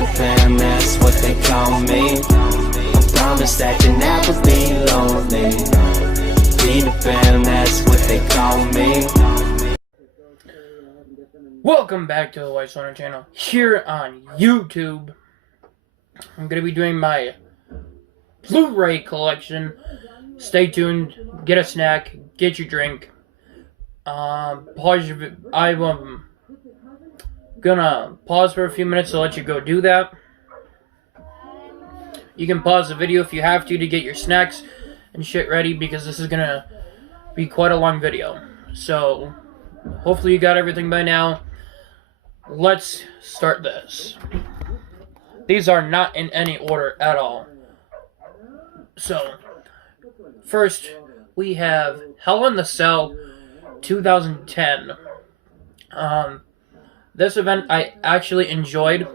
Peter Pan, that's what they call me. I promise that you'll never be lonely. Peter Pan, that's what they call me. Welcome back to the White Sonar channel here on YouTube. I'm going to be doing my Blu-ray collection. Stay tuned, get a snack, get your drink. Pause your I'm gonna pause for a few minutes to let you go do that. You can pause the video if you have to get your snacks and shit ready, because this is gonna be quite a long video. So hopefully you got everything by now. Let's start this. These are not in any order at all. So first we have Hell in the Cell 2010. This event I actually enjoyed.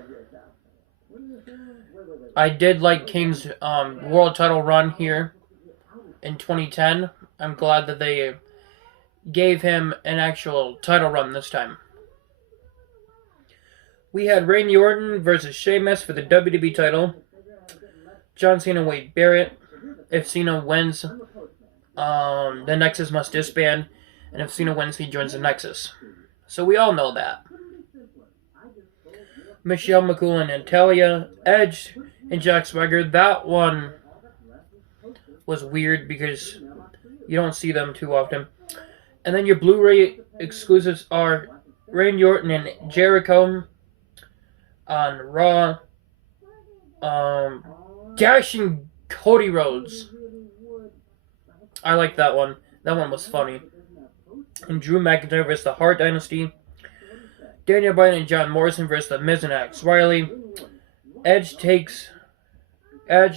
I did like Kane's world title run here in 2010. I'm glad that they gave him an actual title run this time. We had Randy Orton versus Sheamus for the WWE title. John Cena, Wade Barrett. If Cena wins, the Nexus must disband, and if Cena wins, he joins the Nexus. So we all know that. Michelle McCool and Natalia, Edge and Jack Swagger. That one was weird because you don't see them too often. And then your Blu-ray exclusives are Randy Orton and Jericho on Raw. Dashing Cody Rhodes. I like that one. That one was funny. And Drew McIntyre versus the Hart Dynasty. Daniel Bryan and John Morrison versus The Miz and Alex Riley. Edge takes on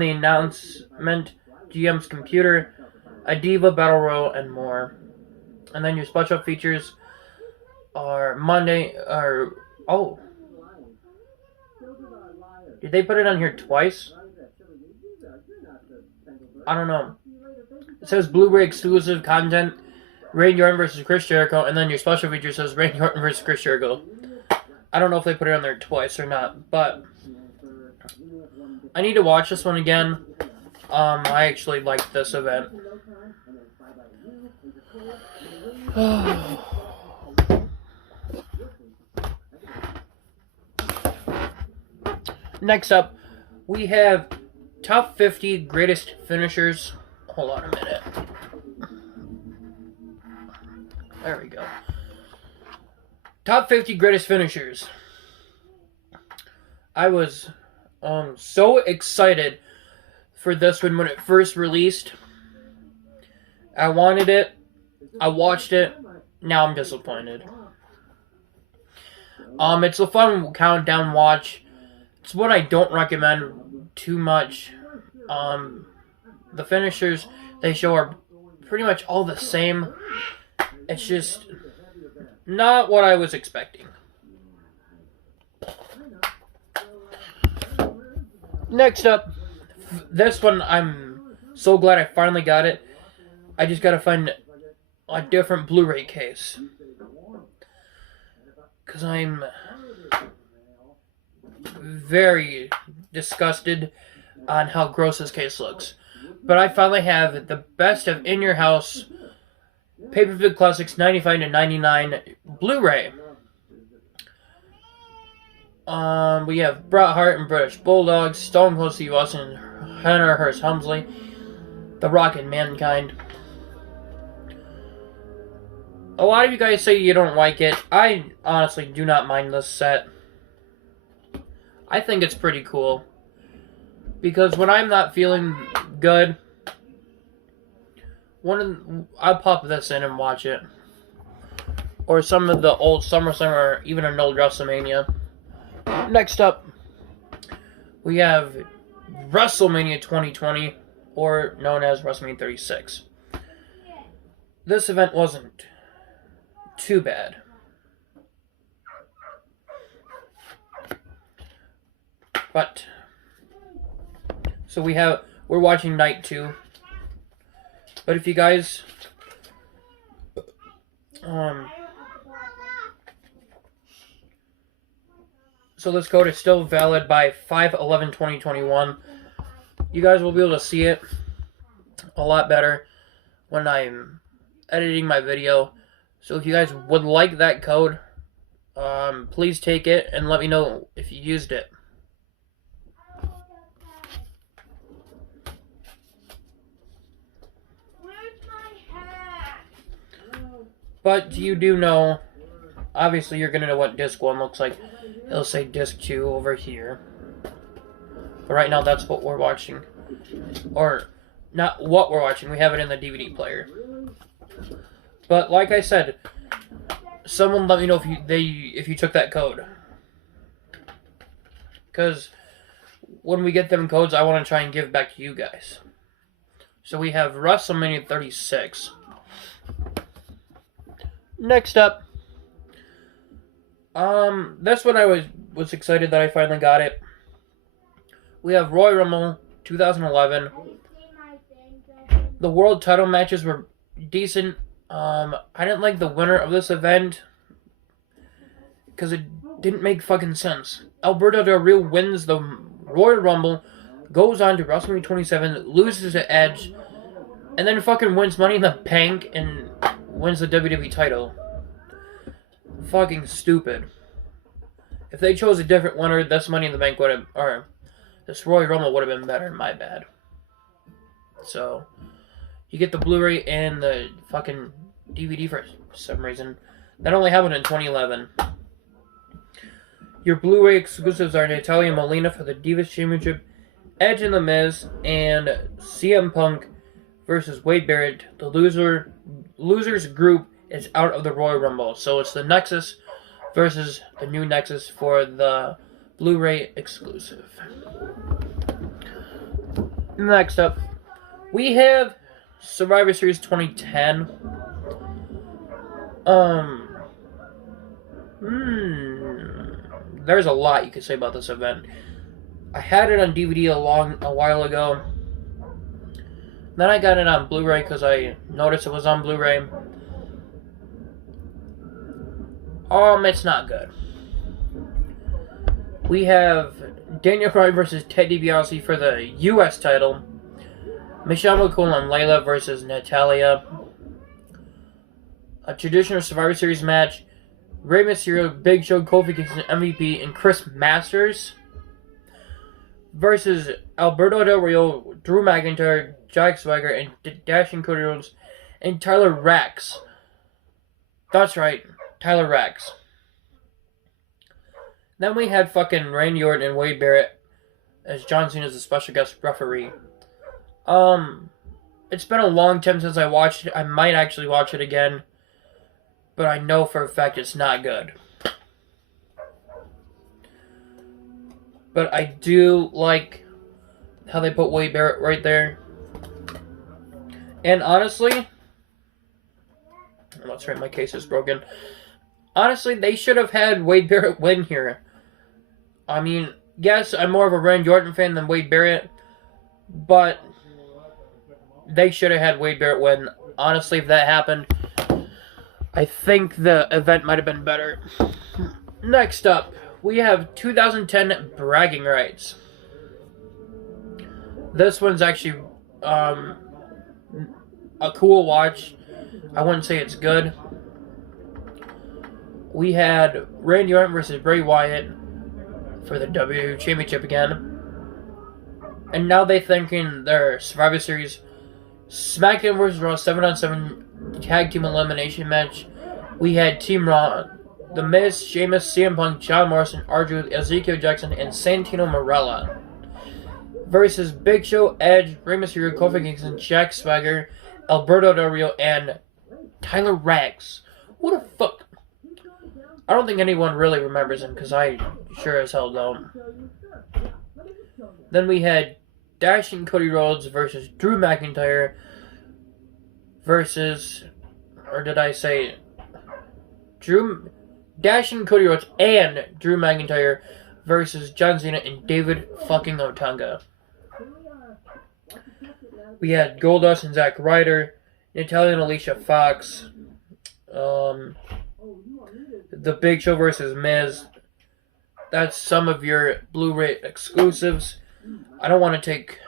the announcement GM's computer, a Diva Battle Royal, and more. And then your special features are did they put it on here twice? I don't know. It says Blu-ray exclusive content, Randy Orton versus Chris Jericho, and then your special feature says Randy Orton versus Chris Jericho. I don't know if they put it on there twice or not, but I need to watch this one again. I actually liked this event. Next up, we have Top 50 Greatest Finishers. Hold on a minute. There we go. Top 50 Greatest Finishers. I was so excited for this one when it first released. I wanted it. I watched it. Now I'm disappointed. It's a fun countdown watch. It's what I don't recommend too much. The finishers they show are pretty much all the same. It's just not what I was expecting. Next up, this one I'm so glad I finally got it. I just gotta find a different Blu-ray case, because I'm very disgusted on how gross this case looks. But I finally have the best of In Your House Pay-Per-View Classics 95 to 99 Blu-ray. We have Bret Hart and British Bulldogs, Stone Cold Steve Austin, Hunter Hearst Helmsley, The Rock and Mankind. A lot of you guys say you don't like it. I honestly do not mind this set. I think it's pretty cool. Because when I'm not feeling good, I'll pop this in and watch it. Or some of the old SummerSlam or even an old WrestleMania. Next up, we have WrestleMania 2020, or known as WrestleMania 36. This event wasn't too bad. But so we're watching night 2. But if you guys So this code is still valid by 5/11/2021. You guys will be able to see it a lot better when I'm editing my video. So if you guys would like that code, please take it and let me know if you used it. But you do know, obviously you're going to know what disc 1 looks like. It'll say disc 2 over here. But right now that's what we're watching. Or, not what we're watching, we have it in the DVD player. But like I said, someone let me know if you took that code. Because when we get them codes, I want to try and give back to you guys. So we have WrestleMania 36. Next up, this one I was excited that I finally got it. We have Royal Rumble 2011. The world title matches were decent. I didn't like the winner of this event because it didn't make fucking sense. Alberto Del Rio wins the Royal Rumble, goes on to WrestleMania 27, loses to Edge, and then fucking wins Money in the Bank and wins the WWE title. Fucking stupid. If they chose a different winner, this Money in the Bank would have, or this Royal Rumble would have been better. My bad. So, you get the Blu-ray and the fucking DVD for some reason. That only happened in 2011. Your Blu-ray exclusives are Natalia Molina for the Divas Championship, Edge and The Miz, and CM Punk versus Wade Barrett. The losers group is out of the Royal Rumble. So it's the Nexus versus the new Nexus for the Blu-ray exclusive. Next up, we have Survivor Series 2010. There's a lot you could say about this event. I had it on DVD a while ago. Then I got it on Blu-ray because I noticed it was on Blu-ray. It's not good. We have Daniel Bryan versus Ted DiBiase for the U.S. title. Michelle McCool and Layla versus Natalia. A traditional Survivor Series match. Rey Mysterio, Big Show, Kofi Kingston, MVP, and Chris Masters versus Alberto Del Rio, Drew McIntyre, Jack Swagger, and Dashing Cody Rhodes, and Tyler Rax. That's right, Tyler Rax. Then we had fucking Randy Orton and Wade Barrett as John Cena as a special guest referee. It's been a long time since I watched it. I might actually watch it again, but I know for a fact it's not good. But I do like how they put Wade Barrett right there. And honestly, that's right, my case is broken. Honestly, they should have had Wade Barrett win here. I mean, yes, I'm more of a Randy Orton fan than Wade Barrett, but they should have had Wade Barrett win. Honestly, if that happened, I think the event might have been better. Next up, we have 2010 Bragging Rights. This one's actually a cool watch. I wouldn't say it's good. We had Randy Orton versus Bray Wyatt for the WWE Championship again. And now they're thinking their Survivor Series SmackDown vs. Raw 7-on-7 Tag Team Elimination match. We had Team Raw, The Miz, Sheamus, CM Punk, John Morrison, R-Truth, Ezekiel Jackson, and Santino Marella versus Big Show, Edge, Rey Mysterio, Kofi Kingston, Jack Swagger, Alberto Del Rio, and Tyler Rax. What the fuck? I don't think anyone really remembers him, because I sure as hell don't. Then we had Dashing Cody Rhodes versus Drew McIntyre versus, or did I say Dashing Cody Rhodes and Drew McIntyre versus John Cena and David fucking Otunga. We had Goldust and Zack Ryder, Natalya and Alicia Fox, The Big Show versus Miz, that's some of your Blu-ray exclusives. I don't want to take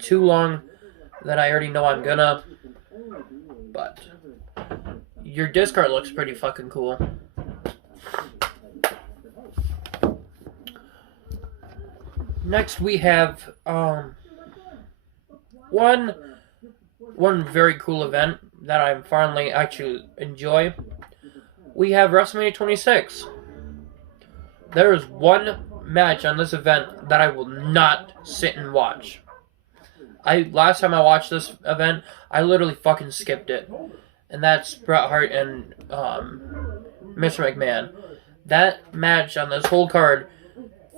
too long that I already know I'm gonna, but your disc art looks pretty fucking cool. Next we have one very cool event that I finally actually enjoy. We have WrestleMania 26. There is one match on this event that I will not sit and watch. Last time I watched this event, I literally fucking skipped it. And that's Bret Hart and Mr. McMahon. That match on this whole card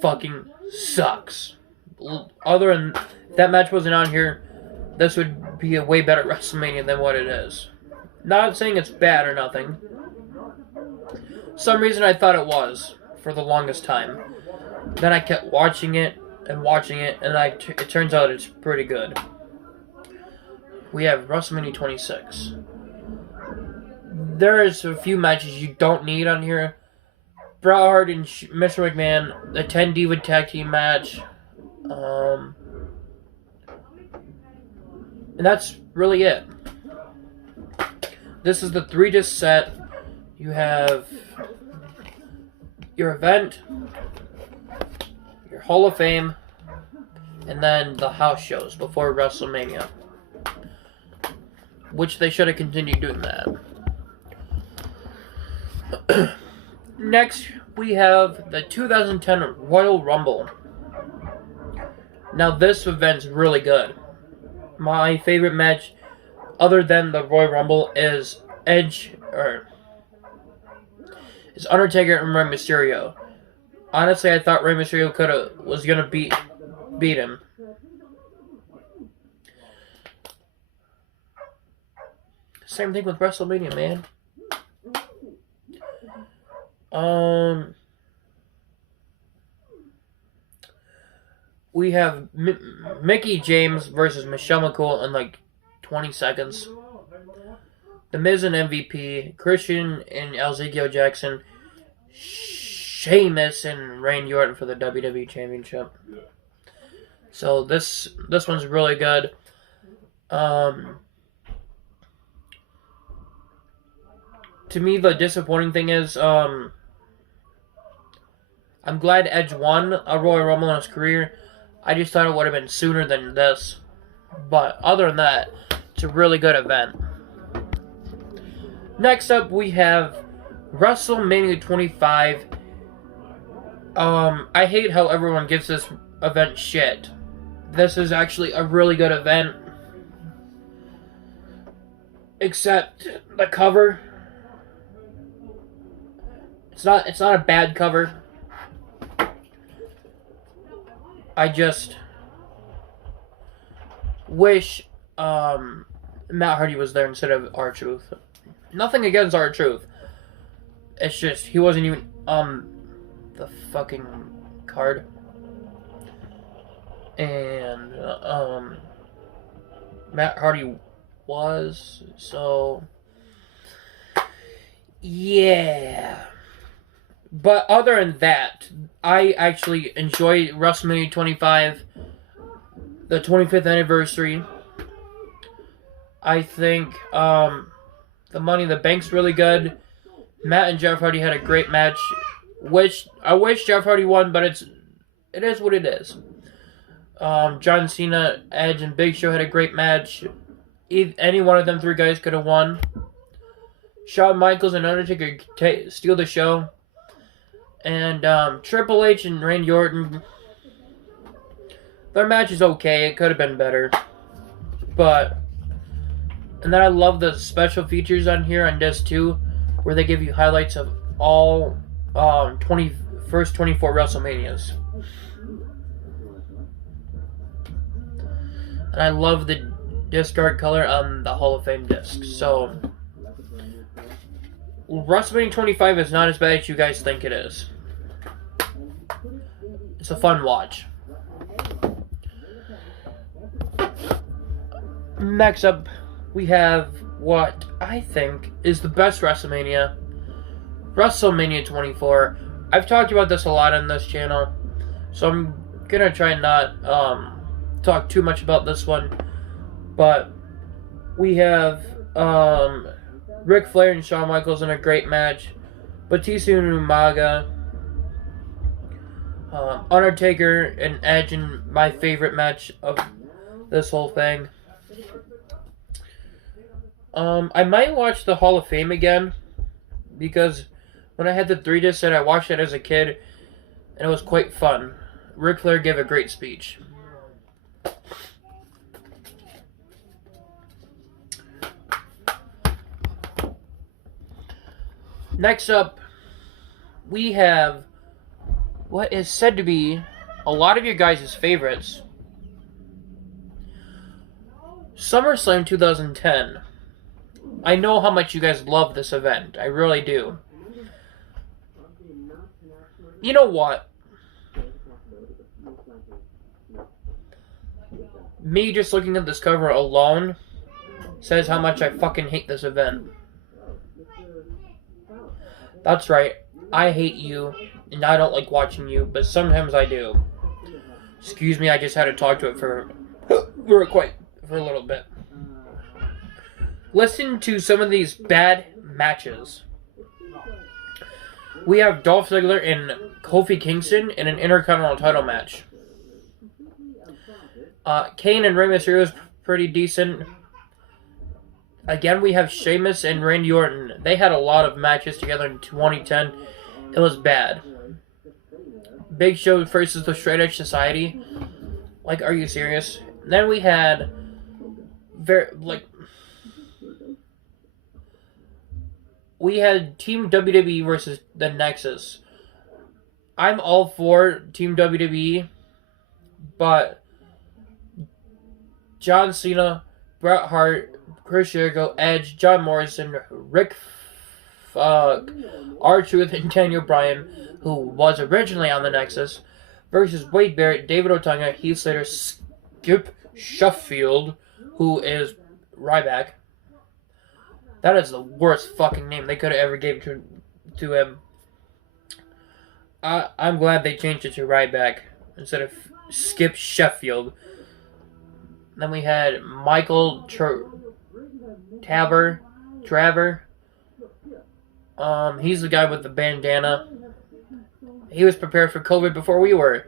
fucking sucks. Other than if that match wasn't on here, this would be a way better WrestleMania than what it is. Not saying it's bad or nothing. Some reason I thought it was for the longest time. Then I kept watching it, and it turns out it's pretty good. We have WrestleMania 26. There's a few matches you don't need on here. Bret Hart and Mr. McMahon, the 10 Diva Tag Team match. And that's really it. This is the 3-disc set. You have your event, your Hall of Fame, and then the house shows before WrestleMania. Which they should have continued doing that. Next, we have the 2010 Royal Rumble. Now, this event's really good. My favorite match, other than the Royal Rumble, is Undertaker and Rey Mysterio. Honestly, I thought Rey Mysterio was gonna beat him. Same thing with WrestleMania, man. We have Mickey James versus Michelle McCool in like 20 seconds. The Miz and MVP, Christian and Ezekiel Jackson, Sheamus and Randy Orton for the WWE Championship. So this one's really good. To me, the disappointing thing is, I'm glad Edge won a Royal Rumble in his career. I just thought it would have been sooner than this. But other than that, it's a really good event. Next up, we have WrestleMania 25. I hate how everyone gives this event shit. This is actually a really good event. Except the cover. It's not a bad cover. I just wish Matt Hardy was there instead of R-Truth. Nothing against R-Truth. It's just he wasn't even the fucking card. And Matt Hardy was, so yeah. But other than that, I actually enjoy WrestleMania 25, the 25th anniversary. I think the Money in the Bank's really good. Matt and Jeff Hardy had a great match. I wish Jeff Hardy won, but it is what it is. John Cena, Edge, and Big Show had a great match. Any one of them three guys could have won. Shawn Michaels and Undertaker steal the show. And Triple H and Randy Orton, their match is okay. It could have been better. And then I love the special features on here on disc 2, where they give you highlights of all first 24 WrestleManias. And I love the disc art color on the Hall of Fame disc. So WrestleMania 25 is not as bad as you guys think it is. It's a fun watch. Next up, we have what I think is the best WrestleMania. WrestleMania 24. I've talked about this a lot on this channel, so I'm gonna try and not talk too much about this one. But we have Ric Flair and Shawn Michaels in a great match. Batista and Umaga. Undertaker and Edge in my favorite match of this whole thing. I might watch the Hall of Fame again, because when I had the 3-disc set, I watched it as a kid, and it was quite fun. Ric Flair gave a great speech. Next up, we have what is said to be a lot of your guys' favorites. SummerSlam 2010. I know how much you guys love this event. I really do. You know what? Me just looking at this cover alone says how much I fucking hate this event. That's right. I hate you, and I don't like watching you, but sometimes I do. Excuse me, I just had to talk to it for a little bit. Listen to some of these bad matches. We have Dolph Ziggler and Kofi Kingston in an Intercontinental title match. Kane and Rey Mysterio is pretty decent. Again, we have Sheamus and Randy Orton. They had a lot of matches together in 2010. It was bad. Big Show versus the Straight Edge Society. Like, are you serious? Then we had we had Team WWE versus the Nexus. I'm all for Team WWE, but John Cena, Bret Hart, Chris Jericho, Edge, John Morrison, Rick R-Truth, and Daniel Bryan, who was originally on the Nexus, versus Wade Barrett, David Otunga, Heath Slater, Skip Sheffield, who is Ryback. That is the worst fucking name they could have ever gave to him. I'm glad they changed it to Ryback instead of Skip Sheffield. Then we had Michael Traver. He's the guy with the bandana. He was prepared for COVID before we were.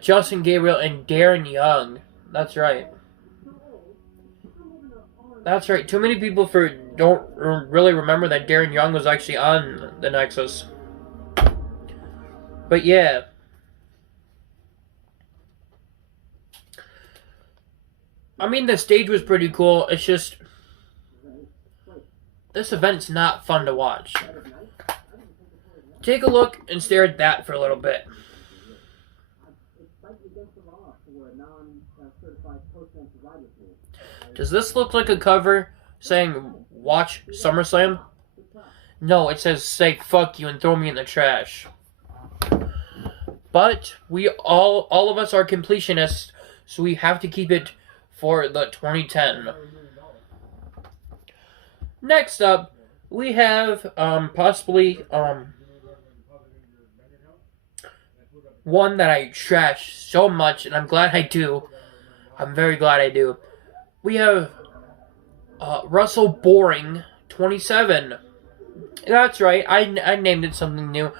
Justin Gabriel and Darren Young. That's right. That's right. Too many people don't really remember that Darren Young was actually on the Nexus. But yeah. I mean, the stage was pretty cool. It's just, this event's not fun to watch. Take a look and stare at that for a little bit. Does this look like a cover saying, watch SummerSlam? No, it says, say fuck you and throw me in the trash. But, we all of us are completionists, so we have to keep it for the 2010. Next up, we have, possibly, one that I trash so much, and I'm glad I do. I'm very glad I do. We have Russell Boring 27. That's right. I named it something new.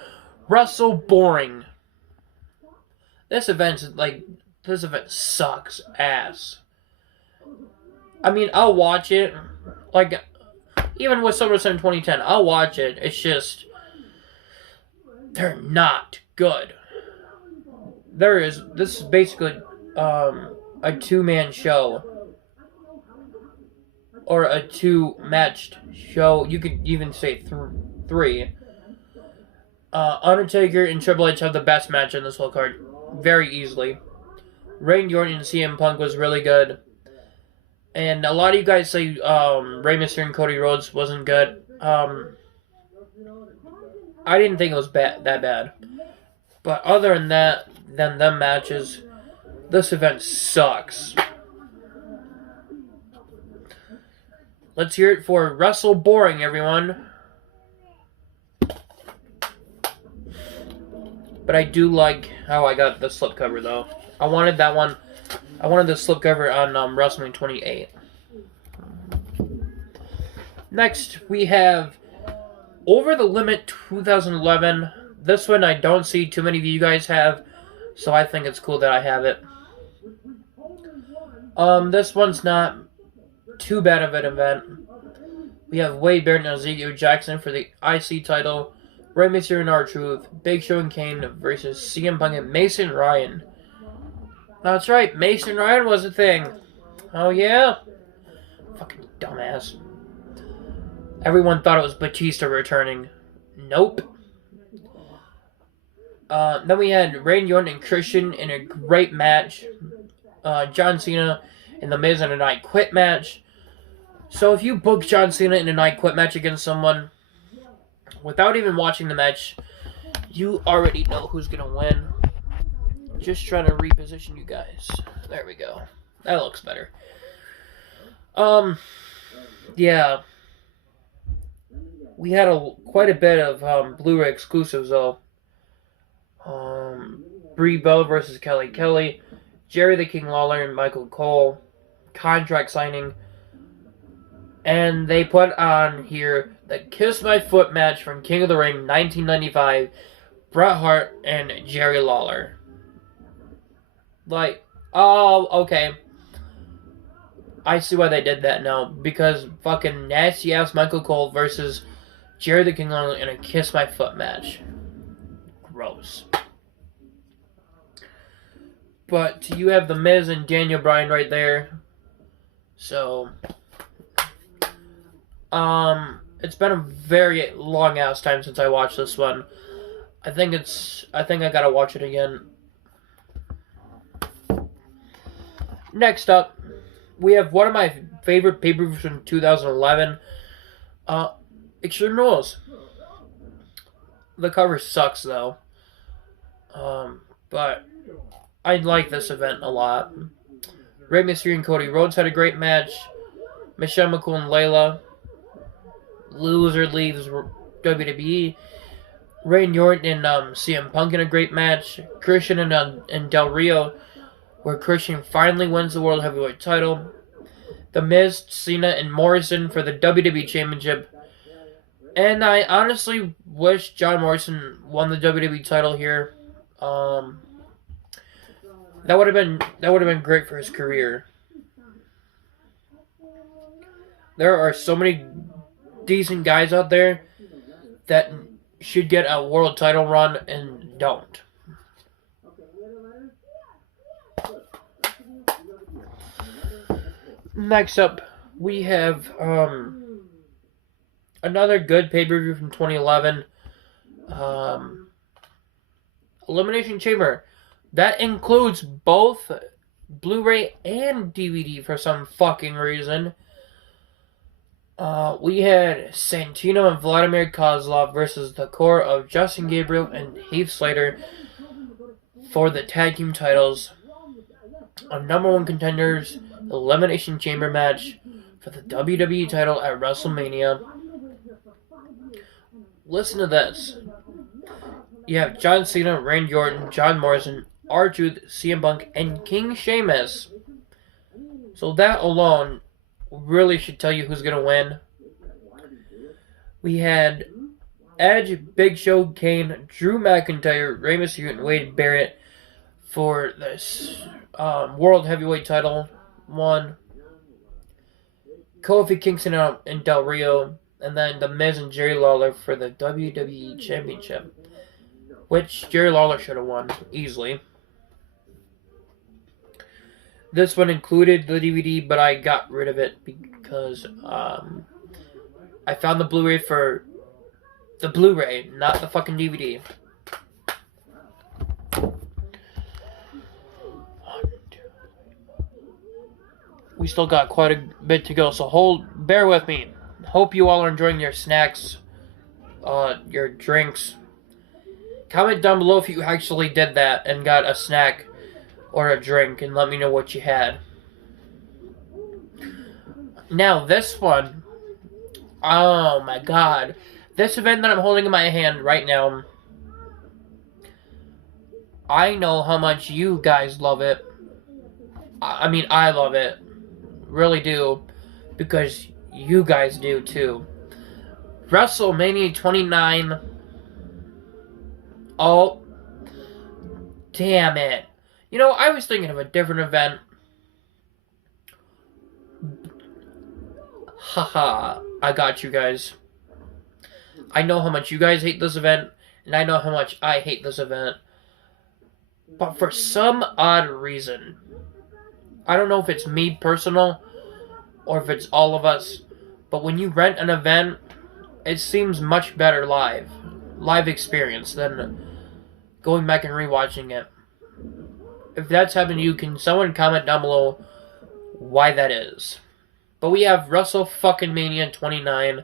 Russell Boring. This event sucks ass. I mean, I'll watch it. Like, even with SummerSlam 2010, I'll watch it. It's just, they're not good. This is basically a two-man show. Or a two-matched show. You could even say three. Undertaker and Triple H have the best match in this whole card. Very easily. Randy Orton and CM Punk was really good. And a lot of you guys say Rey Mysterio and Cody Rhodes wasn't good. I didn't think it was that bad. But other than that, than them matches, this event sucks. Let's hear it for Russell Boring, everyone. But I do like how I got the slipcover, though. I wanted that one. I wanted the slipcover on WrestleMania 28. Next, we have Over the Limit 2011. This one I don't see too many of you guys have, so I think it's cool that I have it. This one's not too bad of an event. We have Wade Barrett and Ezekiel Jackson for the IC title. Rey Mysterio and R-Truth. Big Show and Kane versus CM Punk and Mason Ryan. That's right, Mason Ryan was a thing. Oh yeah? Fucking dumbass. Everyone thought it was Batista returning. Nope. Then we had Randy Orton and Christian in a great match. John Cena and The Miz in an I Quit match. So if you book John Cena in an I Quit match against someone, without even watching the match, you already know who's going to win. Just trying to reposition you guys. There we go. That looks better. Yeah. We had quite a bit of Blu-ray exclusives, though. Brie Bell versus Kelly Kelly. Jerry the King Lawler and Michael Cole. Contract signing. And they put on here the Kiss My Foot match from King of the Ring 1995. Bret Hart and Jerry Lawler. Like, oh, okay. I see why they did that now. Because fucking nasty ass Michael Cole versus Jerry the King Lawler in a Kiss My Foot match. Gross. But you have The Miz and Daniel Bryan right there. So, it's been a very long ass time since I watched this one. I think I gotta watch it again. Next up, we have one of my favorite pay-per-views from 2011. Extreme Rules. The cover sucks though. But I like this event a lot. Rey Mysterio and Cody Rhodes had a great match. Michelle McCool and Layla. Loser leaves WWE. Randy Orton and CM Punk in a great match. Christian and Del Rio, where Christian finally wins the World Heavyweight title. The Miz, Cena, and Morrison for the WWE Championship. And I honestly wish John Morrison won the WWE title here. That would have been great for his career. There are so many decent guys out there that should get a world title run and don't. Next up, we have another good pay-per-view from 2011. Elimination Chamber. That includes both Blu-ray and DVD for some fucking reason. We had Santino and Vladimir Kozlov versus the core of Justin Gabriel and Heath Slater for the tag team titles. A number one contenders Elimination Chamber match for the WWE title at WrestleMania. Listen to this. You have John Cena, Randy Orton, John Morrison, R-Truth, CM Punk, and King Sheamus. So that alone really should tell you who's going to win. We had Edge, Big Show, Kane, Drew McIntyre, Rey Mysterio, and Wade Barrett for this World Heavyweight title. One. Kofi Kingston and Del Rio. And then The Miz and Jerry Lawler for the WWE Championship. Which Jerry Lawler should have won easily. This one included the DVD, but I got rid of it because I found the Blu-ray for the Blu-ray, not the fucking DVD. We still got quite a bit to go, so bear with me. Hope you all are enjoying your snacks, your drinks. Comment down below if you actually did that and got a snack or a drink, and let me know what you had. Now, this one, oh my god. This event that I'm holding in my hand right now, I know how much you guys love it. I mean, I love it. Really do. Because you guys do too. WrestleMania 29. Oh, damn it. You know, I was thinking of a different event. Haha, I got you guys. I know how much you guys hate this event, and I know how much I hate this event. But for some odd reason, I don't know if it's me personal, or if it's all of us, but when you rent an event, it seems much better live experience, than going back and rewatching it. If that's happened to you, can someone comment down below why that is? But we have Wrestle fucking Mania 29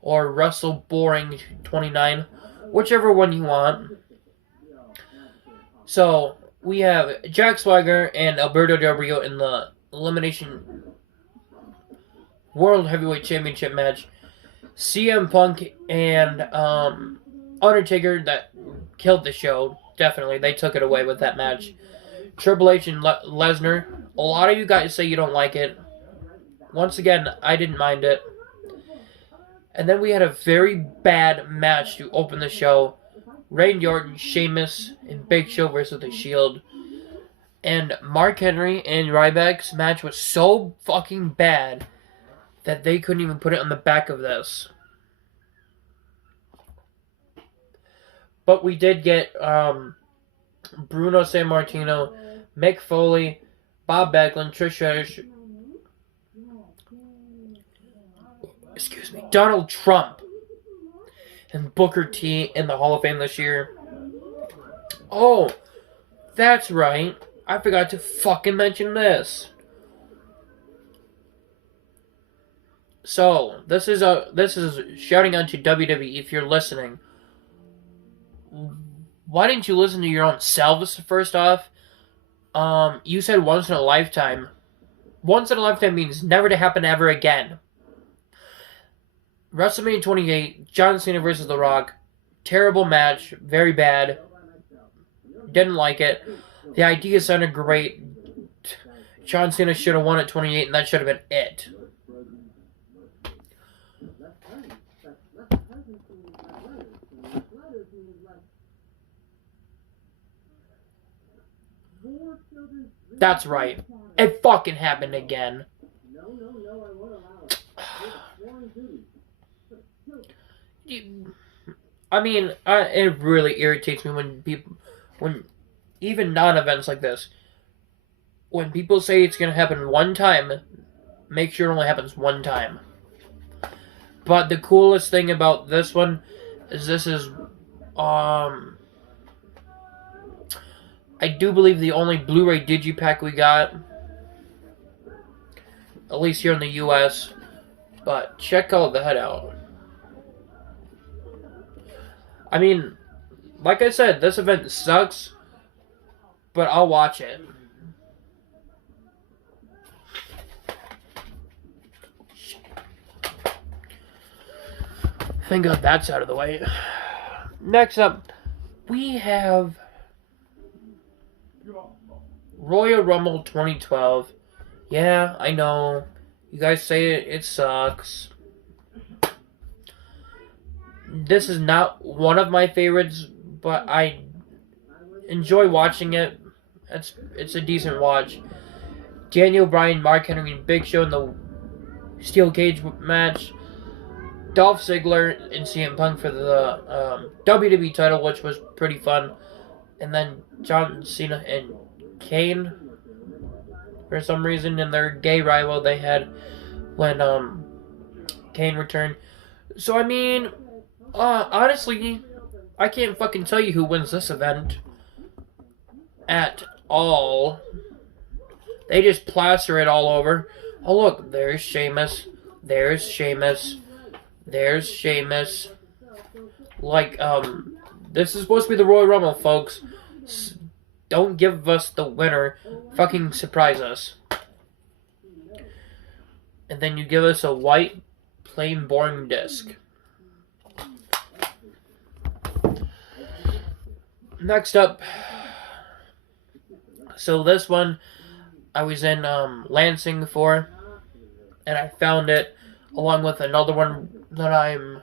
or Wrestle Boring 29, whichever one you want. So we have Jack Swagger and Alberto Del Rio in the Elimination World Heavyweight Championship match. CM Punk and Undertaker that killed the show. Definitely, they took it away with that match. Triple H and Lesnar. A lot of you guys say you don't like it. Once again, I didn't mind it. And then we had a very bad match to open the show. Randy Orton, Sheamus, and Big Show versus The Shield. And Mark Henry and Ryback's match was so fucking bad that they couldn't even put it on the back of this. But we did get Bruno Sammartino, Mick Foley, Bob Backlund, Trish Stratus, Donald Trump, and Booker T in the Hall of Fame this year. Oh, that's right. I forgot to fucking mention this. So, this is shouting out to WWE if you're listening. Why didn't you listen to your own selves first off? You said once in a lifetime. Once in a lifetime means never to happen ever again. WrestleMania 28, John Cena versus The Rock. Terrible match. Very bad. Didn't like it. The idea sounded great. John Cena should have won at 28, and that should have been it. That's right. It fucking happened again. I mean, it really irritates me when even non-events like this, when people say it's gonna happen one time, make sure it only happens one time. But the coolest thing about this one is I do believe the only Blu-ray digipack we got, at least here in the US. But check all that out. I mean, like I said, this event sucks, but I'll watch it. Thank God that's out of the way. Next up, we have Royal Rumble 2012. Yeah, I know. You guys say it sucks. This is not one of my favorites, but I enjoy watching it. It's a decent watch. Daniel Bryan, Mark Henry, and Big Show in the Steel Cage match. Dolph Ziggler and CM Punk for the WWE title, which was pretty fun. And then John Cena and Kane, for some reason, in their gay rival they had when Kane returned. So, I mean, honestly, I can't fucking tell you who wins this event at all. They just plaster it all over. Oh, look, there's Sheamus. There's Sheamus. There's Sheamus. Like, this is supposed to be the Royal Rumble, folks. Don't give us the winner. Fucking surprise us. And then you give us a white, plain, boring disc. Next up, So this one, I was in Lansing for, and I found it along with another one that I'm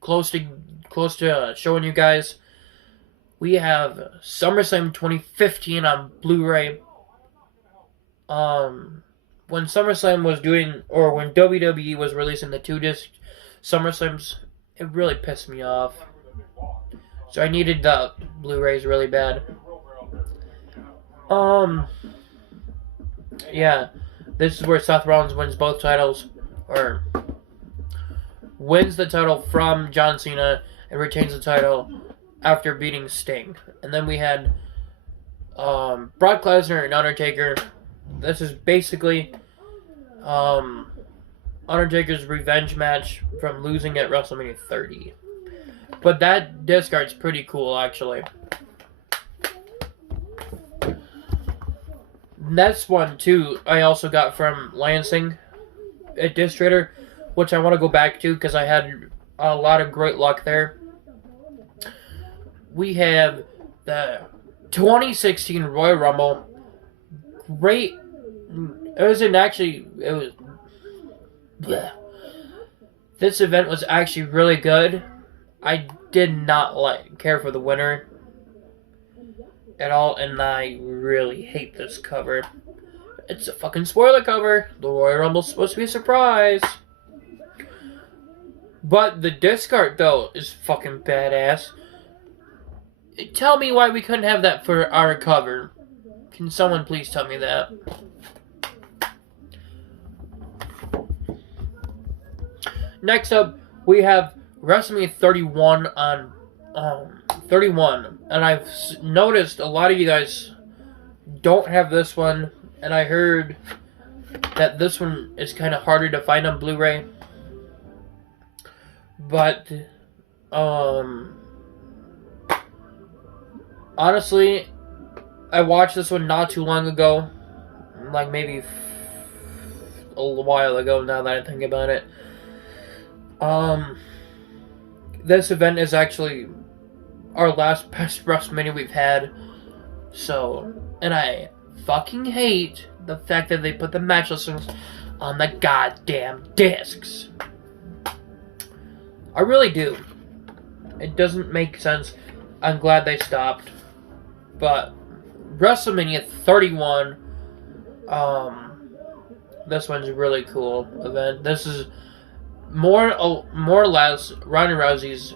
close to showing you guys. We have SummerSlam 2015 on Blu-ray. When SummerSlam was doing, or when WWE was releasing the 2-disc SummerSlams, it really pissed me off. So I needed the Blu-rays really bad. Yeah, this is where Seth Rollins wins both titles, or wins the title from John Cena and retains the title after beating Sting. And then we had Brock Lesnar and Undertaker. This is basically Undertaker's revenge match from losing at WrestleMania 30. But that disc art's pretty cool, actually. Next one, too, I also got from Lansing at Disc Trader, which I want to go back to because I had a lot of great luck there. We have the 2016 Royal Rumble. Great. This event was actually really good. I did not care for the winner at all, and I really hate this cover. It's a fucking spoiler cover. The Royal Rumble's supposed to be a surprise. But the disc art, though, is fucking badass. Tell me why we couldn't have that for our cover. Can someone please tell me that? Next up, we have WrestleMania 31 on 31, and I've noticed a lot of you guys don't have this one, and I heard that this one is kind of harder to find on Blu-ray. But honestly, I watched this one not too long ago, like maybe a while ago now that I think about it. This event is actually our last best WrestleMania we've had. So, and I fucking hate the fact that they put the match listings on the goddamn discs. I really do. It doesn't make sense. I'm glad they stopped. But WrestleMania 31, this one's a really cool event. This is more or less Ronda Rousey's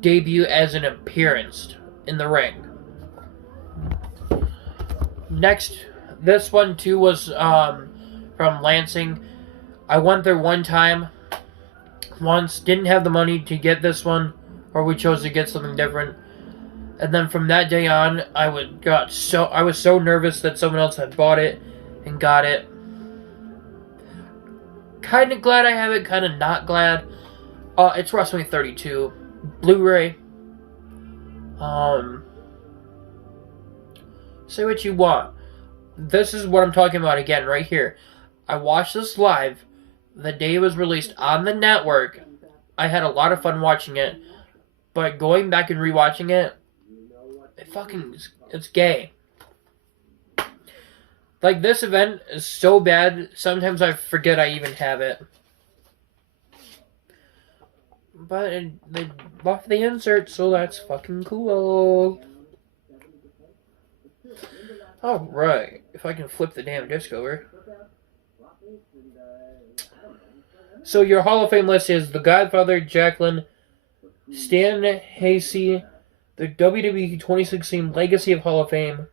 debut as an appearance in the ring. Next, this one too was from Lansing. I went there one time. Once, didn't have the money to get this one, or we chose to get something different. And then from that day on, I was so nervous that someone else had bought it and got it. Kind of glad I have it, kind of not glad. It's WrestleMania 32 Blu-ray. Say what you want. This is what I'm talking about again, right here. I watched this live the day it was released on the network. I had a lot of fun watching it, but going back and rewatching it, it's gay. Like, this event is so bad, sometimes I forget I even have it. But they buffed the insert, so that's fucking cool. Alright, if I can flip the damn disc over. So your Hall of Fame list is The Godfather, Jacqueline, Stan Hasey, the WWE 2016 Legacy of Hall of Fame,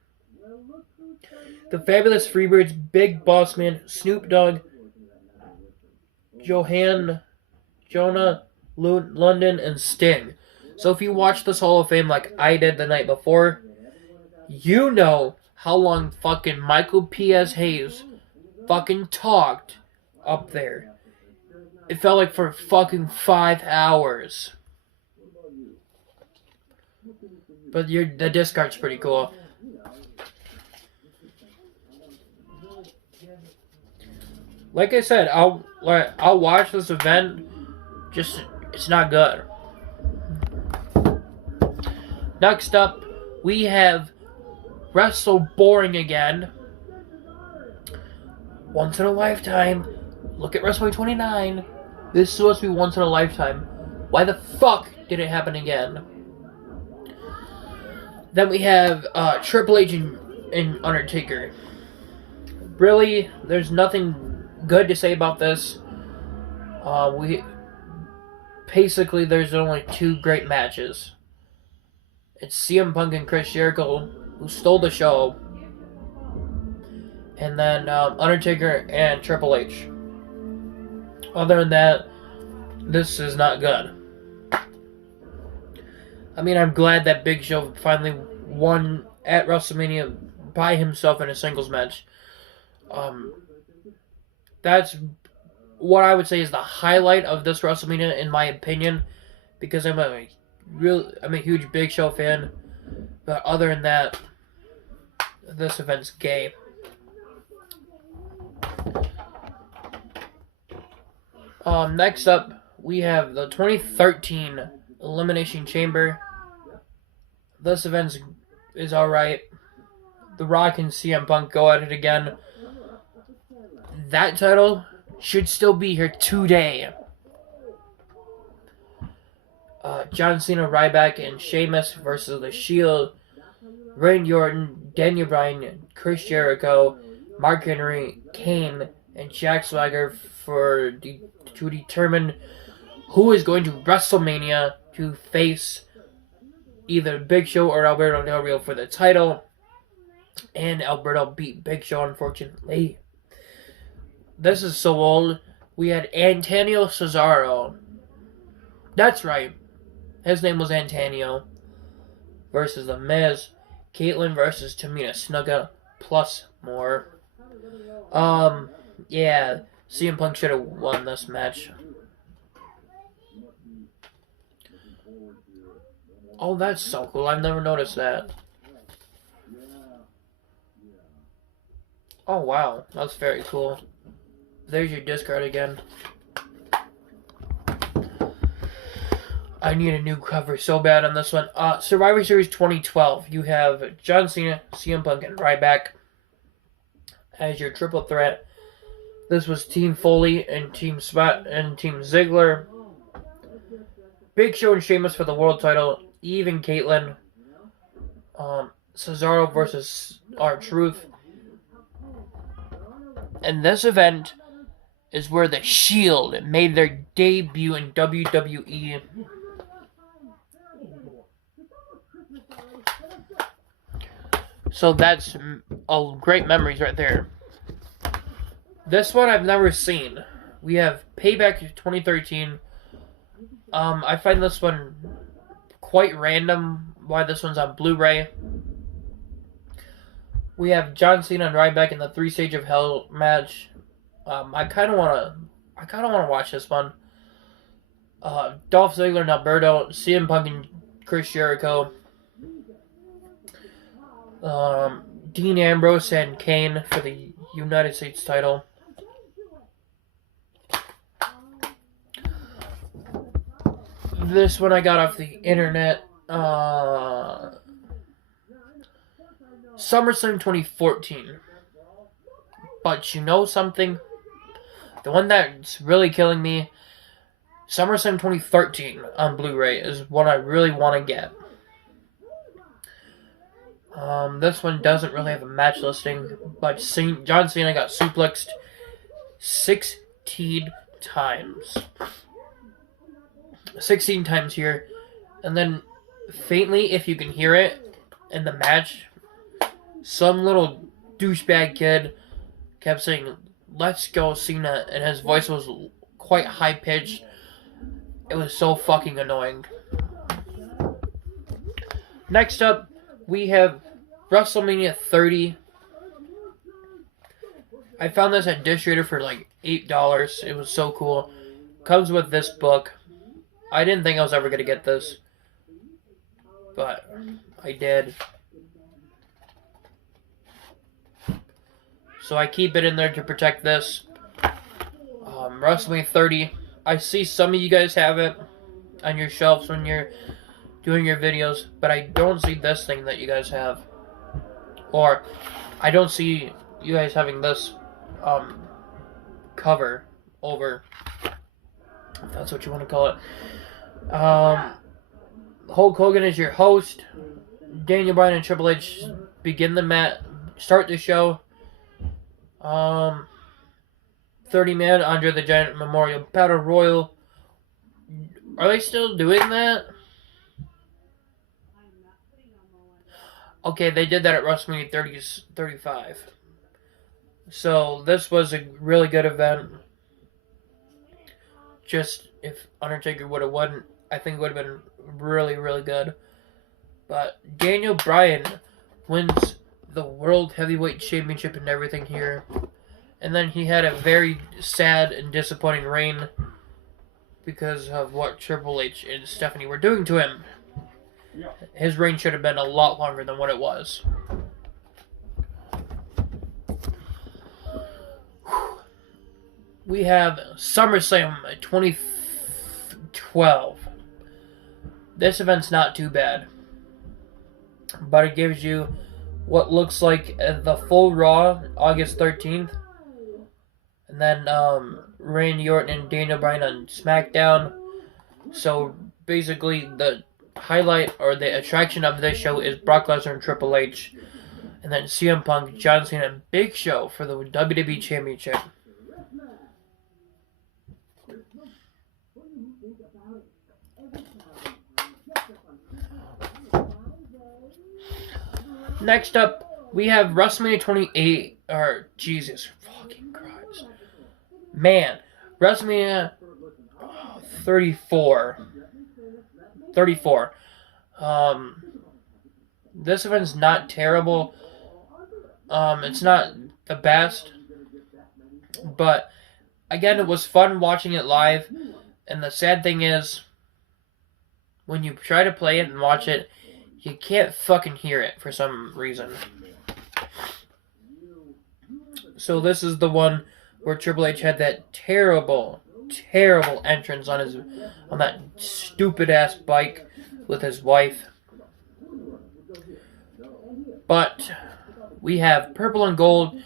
The Fabulous Freebirds, Big Boss Man, Snoop Dogg, Jonah, London, and Sting. So if you watch this Hall of Fame like I did the night before, you know how long fucking Michael P.S. Hayes fucking talked up there. It felt like for fucking 5 hours. But the disc art's pretty cool. Like I said, I'll watch this event. Just, it's not good. Next up, we have Wrestle Boring again. Once in a lifetime. Look at WrestleMania 29. This is supposed to be once in a lifetime. Why the fuck did it happen again? Then we have Triple H and Undertaker. Really, there's nothing good to say about this. Basically, there's only two great matches. It's CM Punk and Chris Jericho, who stole the show. And then Undertaker and Triple H. Other than that, this is not good. I mean, I'm glad that Big Show finally won at WrestleMania by himself in a singles match. That's what I would say is the highlight of this WrestleMania, in my opinion, because I'm a huge Big Show fan. But other than that, this event's gay. Next up, we have the 2013 Elimination Chamber. This event is alright. The Rock and CM Punk go at it again. That title should still be here today. John Cena, Ryback, and Sheamus versus The Shield. Randy Orton, Daniel Bryan, Chris Jericho, Mark Henry, Kane, and Jack Swagger to determine who is going to WrestleMania to face either Big Show or Alberto Del Rio for the title. And Alberto beat Big Show, unfortunately. This is so old. We had Antonio Cesaro. That's right. His name was Antonio. Versus The Miz. Caitlyn versus Tamina Snuka. Plus more. Yeah. CM Punk should have won this match. Oh, that's so cool. I've never noticed that. Oh, wow. That's very cool. There's your discard again. I need a new cover so bad on this one. Survivor Series 2012. You have John Cena, CM Punk, and Ryback as your triple threat. This was Team Foley and Team Spot and Team Ziggler. Big Show and Sheamus for the world title. Eve and Caitlyn. Cesaro versus R-Truth. And this event is where the Shield made their debut in WWE. So that's great memories right there. This one I've never seen. We have Payback 2013. I find this one quite random why this one's on Blu-ray. We have John Cena and Ryback in the 3 Stage of Hell match. I kind of want to watch this one. Dolph Ziggler and Alberto, CM Punk and Chris Jericho. Dean Ambrose and Kane for the United States title. This one I got off the internet. SummerSlam 2014. But you know something? The one that's really killing me, SummerSlam 2013 on Blu-ray is what I really want to get. This one doesn't really have a match listing, but John Cena got suplexed 16 times. 16 times here. And then, faintly, if you can hear it, in the match, some little douchebag kid kept saying, "Let's go, Cena," and his voice was quite high-pitched. It was so fucking annoying. Next up, we have WrestleMania 30. I found this at Dish Trader for like $8. It was so cool. Comes with this book. I didn't think I was ever going to get this, but I did. So I keep it in there to protect this. WrestleMania 30. I see some of you guys have it on your shelves when you're doing your videos, but I don't see this thing that you guys have. Or, I don't see you guys having this cover over, if that's what you want to call it. Hulk Hogan is your host. Daniel Bryan and Triple H start the show. 30-man Andre the Giant Memorial Battle Royal. Are they still doing that? Okay, they did that at WrestleMania 35. So, this was a really good event. Just, if Undertaker would have won, I think it would have been really, really good. But Daniel Bryan wins the World Heavyweight Championship and everything here. And then he had a very sad and disappointing reign because of what Triple H and Stephanie were doing to him. His reign should have been a lot longer than what it was. We have SummerSlam 2012. This event's not too bad, but it gives you what looks like the full Raw, August 13th. And then Randy Orton and Daniel Bryan on SmackDown. So basically the highlight or the attraction of this show is Brock Lesnar and Triple H. And then CM Punk, John Cena, and Big Show for the WWE Championship. Next up, we have WrestleMania 28, or Jesus fucking Christ. Man, WrestleMania 34. This event's not terrible. It's not the best. But, again, it was fun watching it live. And the sad thing is, when you try to play it and watch it, you can't fucking hear it for some reason. So this is the one where Triple H had that terrible entrance on that stupid ass bike with his wife. But we have purple and gold.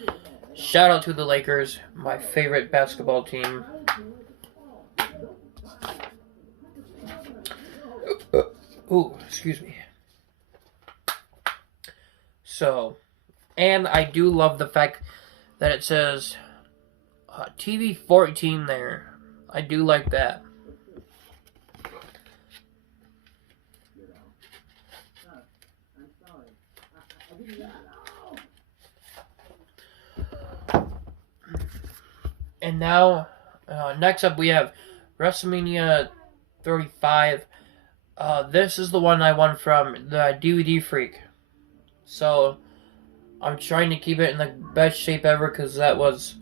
Shout out to the Lakers, my favorite basketball team. Ooh, excuse me. So, and I do love the fact that it says TV 14 there. I do like that. And now, next up we have WrestleMania 35. This is the one I won from the DVD Freak. So, I'm trying to keep it in the best shape ever because that was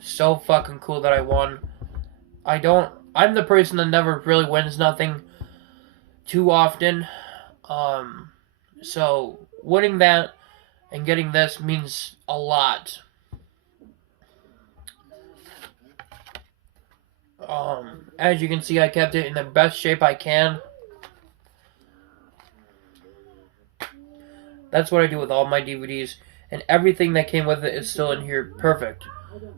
so fucking cool that I won. I'm the person that never really wins nothing too often. So, winning that and getting this means a lot. As you can see, I kept it in the best shape I can. That's what I do with all my DVDs. And everything that came with it is still in here perfect.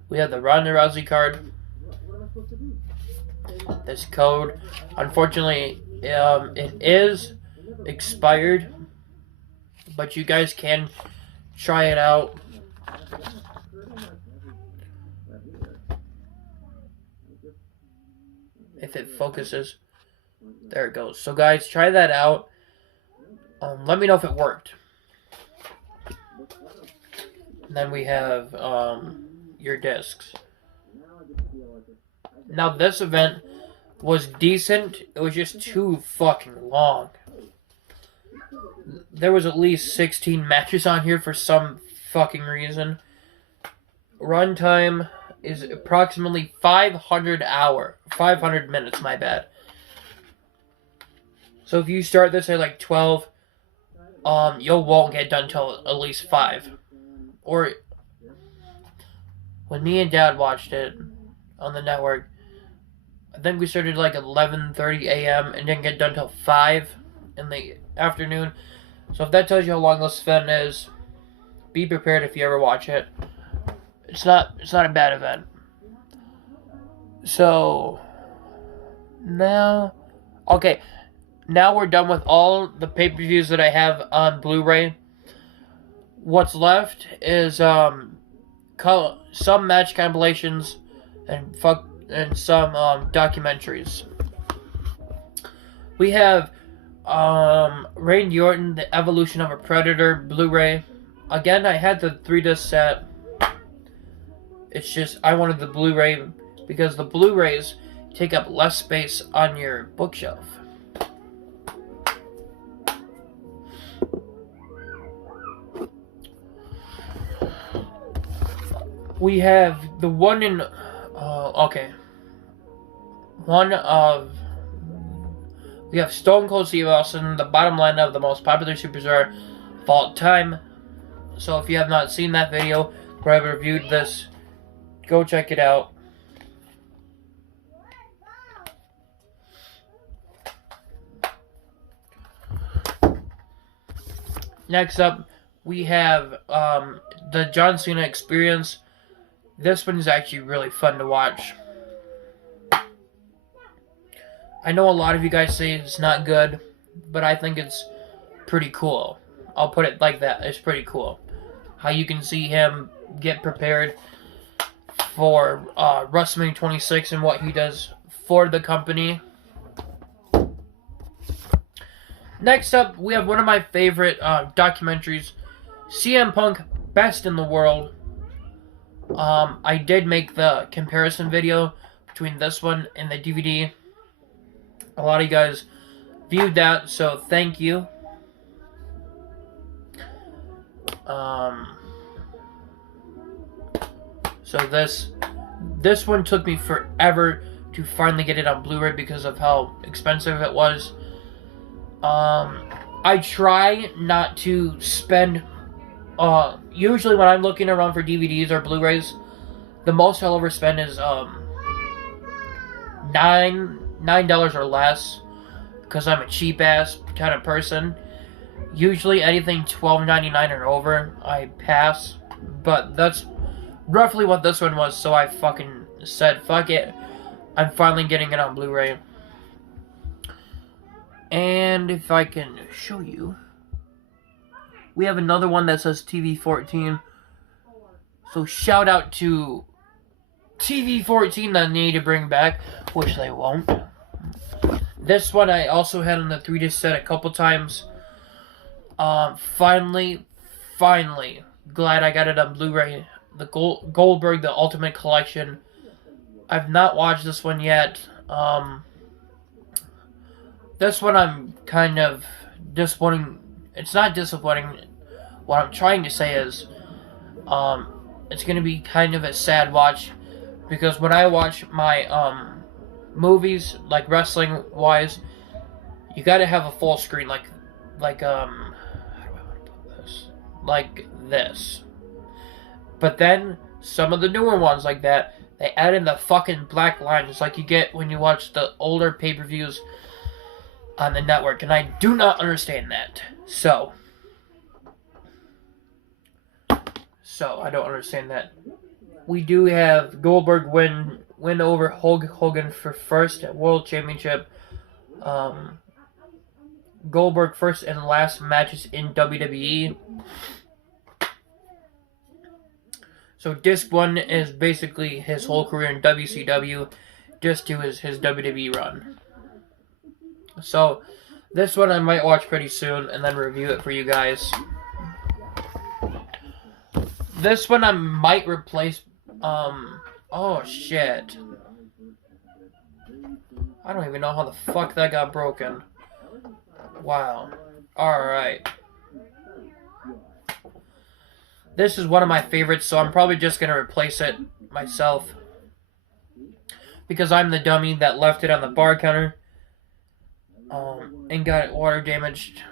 We have the Ronda Rousey card. This code. Unfortunately, it is expired. But you guys can try it out. If it focuses. There it goes. So guys, try that out. Let me know if it worked. And then we have your discs. Now this event was decent. It was just too fucking long. There was at least 16 matches on here for some fucking reason. Runtime is approximately 500 minutes, my bad. So if you start this at like 12, you won't get done till at least 5. Or when me and Dad watched it on the network, think we started like 11:30 a.m. and didn't get done till 5 in the afternoon. So if that tells you how long this event is, be prepared if you ever watch it. It's not a bad event. So now, okay, now we're done with all the pay-per-views that I have on Blu-ray. What's left is some match compilations and some documentaries. We have Randy Orton, The Evolution of a Predator Blu-ray. Again, I had the 3-disc set. It's just I wanted the Blu-ray because the Blu-rays take up less space on your bookshelf. We have the one in we have Stone Cold Steve Austin, the bottom line of the most popular superstar of all time. So if you have not seen that video where I reviewed this, go check it out. Next up, we have the John Cena Experience. This one is actually really fun to watch. I know a lot of you guys say it's not good, but I think it's pretty cool. I'll put it like that. It's pretty cool. How you can see him get prepared for WrestleMania 26 and what he does for the company. Next up, we have one of my favorite documentaries, CM Punk Best in the World. I did make the comparison video between this one and the DVD. A lot of you guys viewed that, so thank you. So this one took me forever to finally get it on Blu-ray because of how expensive it was. I try not to spend. Usually when I'm looking around for DVDs or Blu-rays, the most I'll ever spend is $9 or less, because I'm a cheap ass kind of person. Usually anything $12.99 or over, I pass. But that's roughly what this one was, so I fucking said, fuck it. I'm finally getting it on Blu-ray. And if I can show you, we have another one that says TV14. So shout out to TV14 that they need to bring back, which they won't. This one I also had on the 3-disc set a couple times. Finally, glad I got it on Blu-ray. The Goldberg, the Ultimate Collection. I've not watched this one yet. This one I'm kind of disappointing. It's not disappointing. What I'm trying to say is, it's going to be kind of a sad watch, because when I watch my movies, like wrestling wise, you got to have a full screen, like how do I want to put this? Like this. But then some of the newer ones like that, they add in the fucking black lines like you get when you watch the older pay-per-views on the network, and I do not understand that. So I don't understand that. We do have Goldberg win over Hulk Hogan for first World Championship. Goldberg first and last matches in WWE. So disc 1 is basically his whole career in WCW. Disc 2 is his WWE run. So this one I might watch pretty soon and then review it for you guys. This one I might replace. Oh shit. I don't even know how the fuck that got broken. Wow. Alright. This is one of my favorites, so I'm probably just gonna replace it myself, because I'm the dummy that left it on the bar counter and got it water damaged.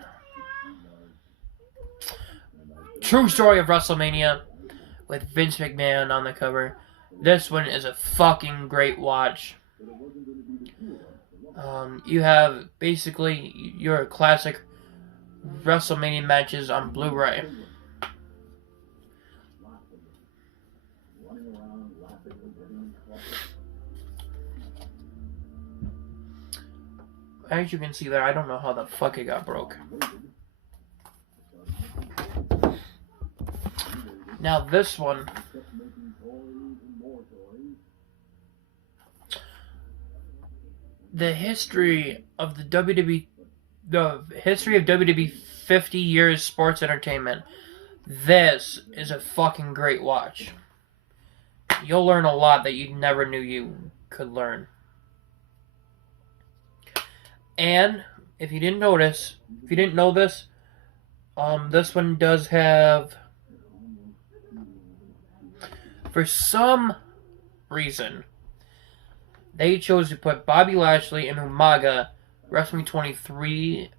True story of WrestleMania with Vince McMahon on the cover. This one is a fucking great watch. You have basically your classic WrestleMania matches on Blu-ray. As you can see there, I don't know how the fuck it got broke. Now this one, the history of WWE 50 years sports entertainment. This is a fucking great watch. You'll learn a lot that you never knew you could learn. And if you didn't know this, this one does have, for some reason, they chose to put Bobby Lashley and Umaga Wrestling 23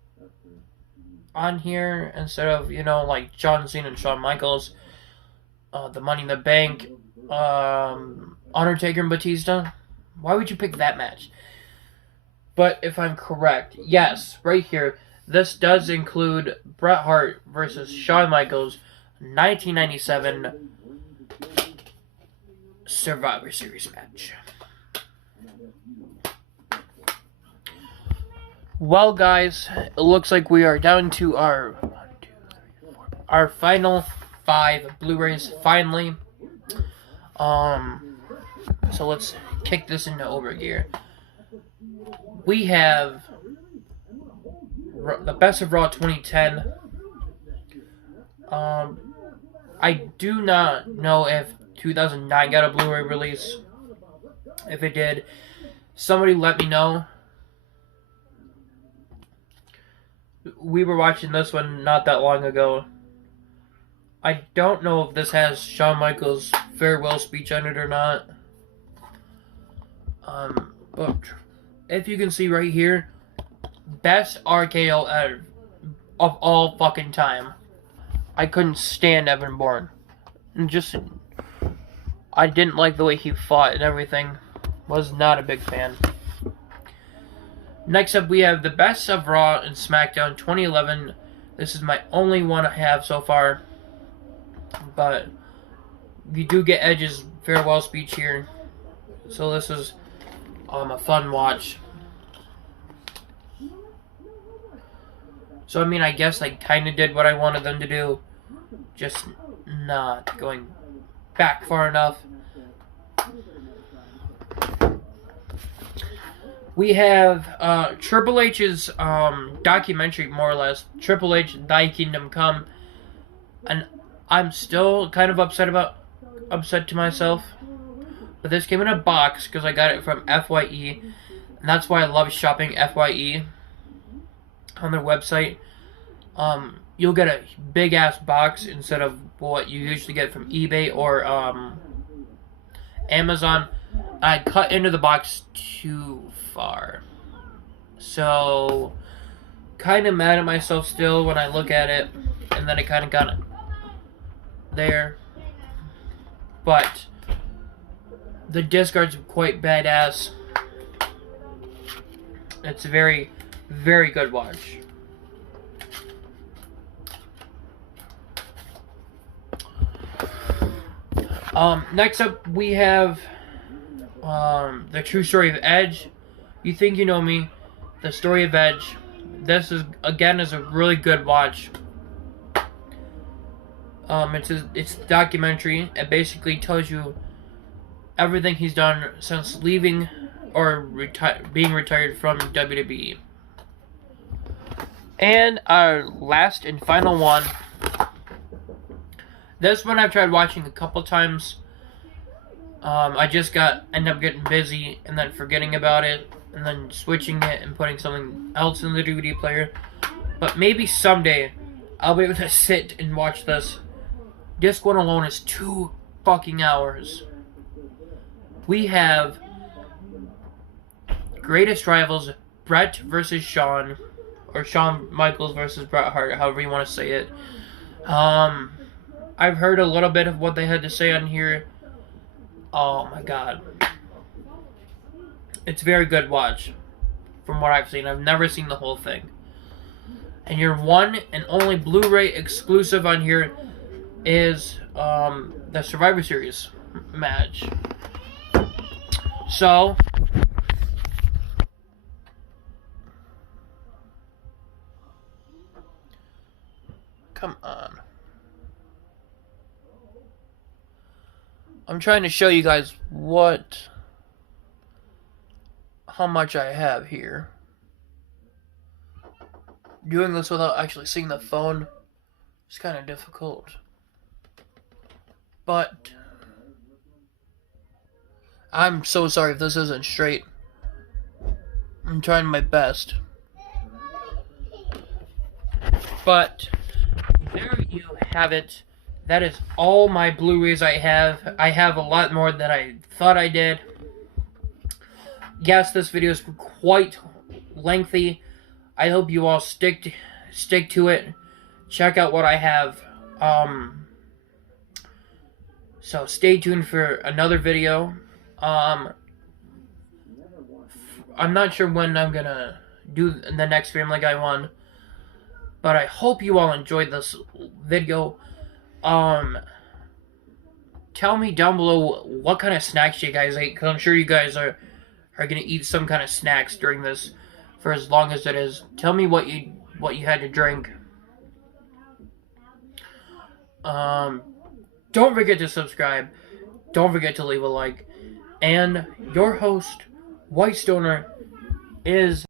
on here instead of, like John Cena and Shawn Michaels, the Money in the Bank, Undertaker and Batista. Why would you pick that match? But if I'm correct, yes, right here, this does include Bret Hart versus Shawn Michaels, 1997 Survivor Series match. Well, guys, it looks like we are down to our final 5 Blu-rays, finally. So let's kick this into overgear. We have the Best of Raw 2010. I do not know if 2009 got a Blu-ray release. If it did, somebody let me know. We were watching this one not that long ago. I don't know if this has Shawn Michaels' farewell speech on it or not. But if you can see right here, best RKO of all fucking time. I couldn't stand Evan Bourne. I didn't like the way he fought and everything. Was not a big fan. Next up, we have the Best of Raw and SmackDown 2011. This is my only one I have so far. But you do get Edge's farewell speech here. So this is a fun watch. So, I guess I kind of did what I wanted them to do. Just not going back far enough. We have Triple H's documentary, more or less. Triple H, Thy Kingdom Come. And I'm still kind of upset to myself. But this came in a box because I got it from FYE. And that's why I love shopping FYE on their website. You'll get a big ass box instead of what you usually get from eBay or Amazon. I cut into the box too far. So, kind of mad at myself still when I look at it. And then I kind of got it there. But the disc art's quite badass. It's a very, very good watch. Next up, we have The True Story of Edge. You Think You Know Me, The Story of Edge. This is a really good watch. It's a documentary. It basically tells you everything he's done since leaving or being retired from WWE. And our last and final one. This one I've tried watching a couple times. I just ended up getting busy and then forgetting about it and then switching it and putting something else in the DVD player. But maybe someday I'll be able to sit and watch this. Disc 1 alone is 2 fucking hours. We have Greatest Rivals, Bret versus Shawn, or Shawn Michaels versus Bret Hart, however you want to say it. I've heard a little bit of what they had to say on here. Oh my god. It's very good watch, from what I've seen. I've never seen the whole thing. And your one and only Blu-ray exclusive on here is the Survivor Series match. So, come on. I'm trying to show you guys how much I have here. Doing this without actually seeing the phone is kind of difficult. But I'm so sorry if this isn't straight. I'm trying my best. But there you have it. That is all my Blu-rays I have. I have a lot more than I thought I did. Yes, this video is quite lengthy. I hope you all stick to it. Check out what I have. So stay tuned for another video. I'm not sure when I'm gonna do the next Family Guy one, but I hope you all enjoyed this video. Tell me down below what kind of snacks you guys ate, because I'm sure you guys are gonna eat some kind of snacks during this for as long as it is. Tell me what you had to drink. Don't forget to subscribe. Don't forget to leave a like. And your host, White Stoner, is